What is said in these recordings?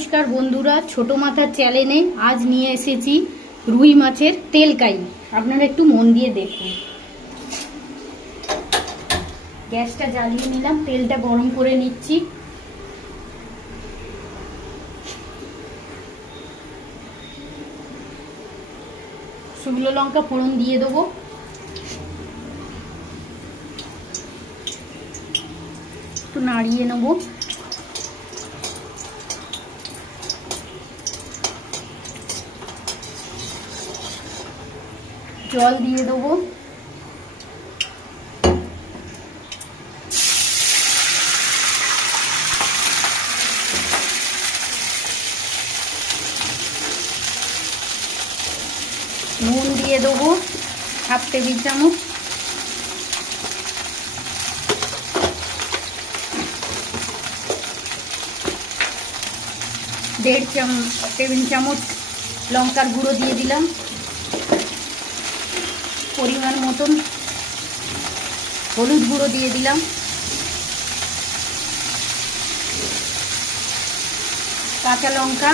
নমস্কার বন্ধুরা, ছোট মাথার চ্যানেলে আজ নিয়ে এসেছি রুই মাছের তেলকাই। আপনারা একটু মন দিয়ে দেখুন। গ্যাসটা জ্বালিয়ে নিলাম, তেলটা গরম করে নিচ্ছি। শুকনো লঙ্কা ফোড়ন দিয়ে দেবো। একটু নাড়িয়ে নেবো। জল দিয়ে দেবো। নুন দিয়ে দেবো হাফ টেবিল চামচ। দেড় টেবিল চামচ লঙ্কার গুঁড়ো দিয়ে দিলাম। পরিমাণ মতন হলুদ গুঁড়ো দিয়ে দিলাম। কাঁচা লঙ্কা,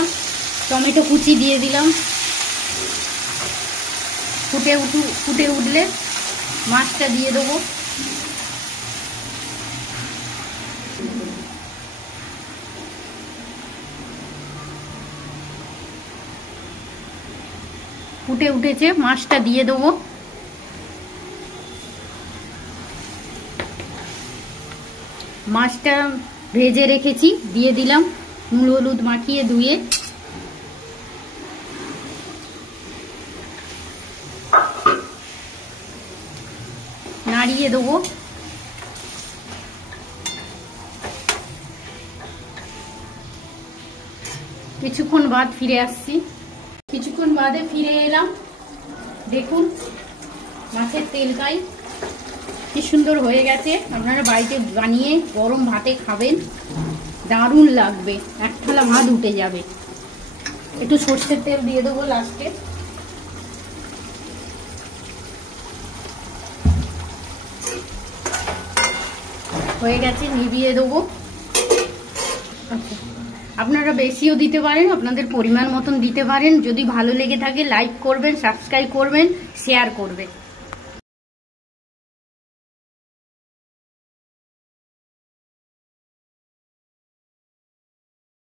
টমেটো কুচি দিয়ে দিলাম। ফুটে উঠলে মাছটা দিয়ে দেবো। ফুটে উঠেছে, মাছটা দিয়ে দেবো। মাছটা ভেজে রেখেছি, দিয়ে দিলাম। নুন হলুদ মাখিয়ে ধুয়ে নাড়িয়ে দেবো। কিছুক্ষণ বাদ ফিরে আসছি। কিছুক্ষণ বাদে ফিরে এলাম। দেখুন মাছের তেলকাই কি সুন্দর হয়ে গেছে। আপনারা বাড়িতে বানিয়ে গরম ভাতে খাবেন, দারুণ লাগবে। এক থালা ভাত উঠে যাবে। একটু সর্ষের তেল দিয়ে দেবো লাস্টে। হয়ে গেছে, নিভিয়ে দেবো। আচ্ছা, আপনারা বেশিও দিতে পারেন, আপনাদের পরিমাণ মতন দিতে পারেন। যদি ভালো লেগে থাকে লাইক করবেন, সাবস্ক্রাইব করবেন, শেয়ার করবেন।